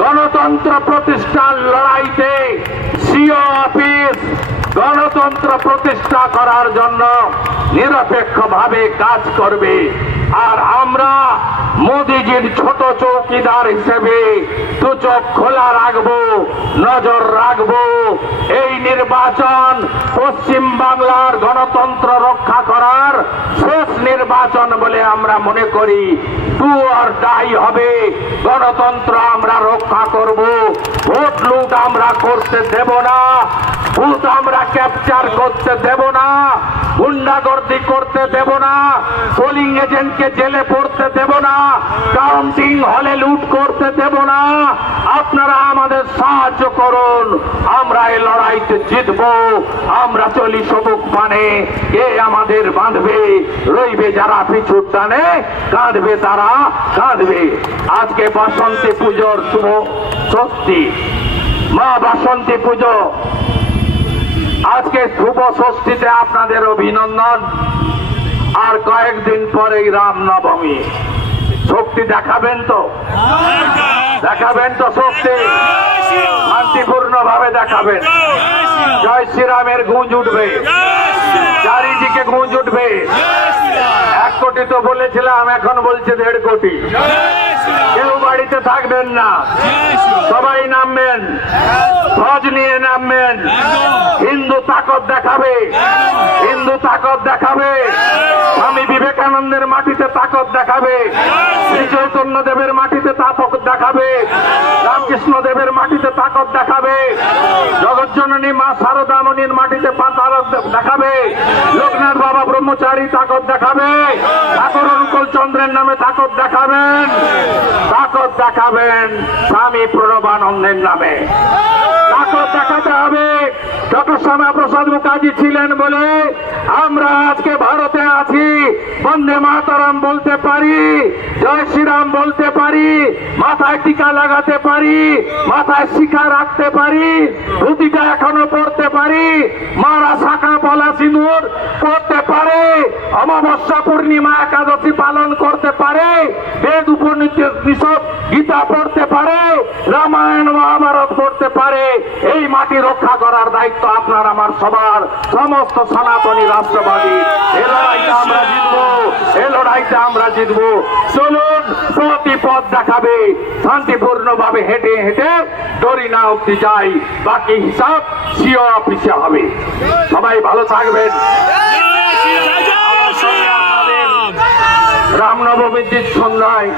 গণতন্ত্র প্রতিষ্ঠার লড়াইতে সিও অফিস গণতন্ত্র প্রতিষ্ঠা করার জন্য নিরপেক্ষভাবে কাজ করবে। আর আমরা মোদিজির ছোট চৌকিদার হিসেবে দু চোখ খোলা রাখব, নজর রাখব। এই নির্বাচন পশ্চিম বাংলার গণতন্ত্র রক্ষা করার শেষ নির্বাচন বলে আমরা মনে করি। টু ডাই হবে। গণতন্ত্র আমরা রক্ষা করব। ভোট লুট আমরা করতে দেব না। ভূত আমরা ক্যাপচার করতে দেব না। গুন্ডাগর্দি করতে দেব না। পোলিং এজেন্টকে জেলে পড়তে দেব না। কাউন্টিং হলে লুট করতে দেব না। আপনারা আমাদের সাহায্য করুন। আমরা এই লড়াইতে জিতব। আমরা চলি সবুক মানে। কে আমাদের বাঁধবে। রইবে যারা পিছুর টানে, কাঁদবে তারা কাঁদবে। আজকে বাসন্তী পুজোর শুভ ষষ্ঠী। মা বাসন্তী পুজো। আজকে শুভ ষষ্ঠীতে আপনাদের অভিনন্দন। আর কয়েকদিন পরেই রাম নবমী শক্তি দেখাবেন তো? দেখাবেন তো শক্তি। শান্তিপূর্ণ ভাবে দেখাবেন। জয় শ্রীরামের গুঞ্জ উঠবে। চারিদিকে গুঞ্জ উঠবে। এক কোটি তো বলেছিলাম, এখন বলছে দেড় কোটি। কেউ বাড়িতে থাকবেন না। সবাই নামবেন। ধ্বজ নিয়ে নামবেন। তাকত দেখাবে। হিন্দু তাকত দেখাবে। স্বামী বিবেকানন্দের মাটিতে তাকত দেখাবে। শ্রী চৈতন্য দেবের মাটিতে তাকত দেখাবে। রামকৃষ্ণ দেবের মাটিতে তাকত দেখাবে। জগজ্জননী মা শারদামণির মাটিতে পাতার দেখাবে। লোকনাথ বাবা ব্রহ্মচারী তাকত দেখাবে। ঠাকুর অনুকূল চন্দ্রের নামে তাকত দেখাবেন। তাকত দেখাবেন স্বামী প্রণবানন্দের নামে। ডক্টর শ্যামা প্রসাদ মুখার্জি ছিলেন বলে আমরা আজকে ভারতে আছি। বন্দে মাতারাম বলতে পারি, জয় শ্রীরাম বলতে পারি, মাথায় টিকা লাগাতে পারি, মাথায় শিখা রাখতে পারি, ধুতিটা এখনও পড়তে পারি, মারা শাখা পলা সিঁদুর পড়তে পারে, অমাবস্যা পূর্ণিমা একাদশী পালন করতে পারে, বেদ উপনিষদ গীতা পড়তে পারে রামায়ণ মহাভারত পড়তে পারে এই মাটি রক্ষা করার দায়িত্ব আপনার আমার সবার। সমস্ত সনাতনী রাষ্ট্রবাদী এ লড়াইটা আমরা জিতবো এ লড়াইটা আমরা জিতবো। চলুন প্রতি পথ দেখাবে শান্তিপূর্ণ ভাবে হেঁটে হেঁটে দড়ি না অব্দি যাই বাকি হিসাব সিও অফিসে হবে। সবাই ভালো থাকবেন। রামনবমীর সন্ধ্যায়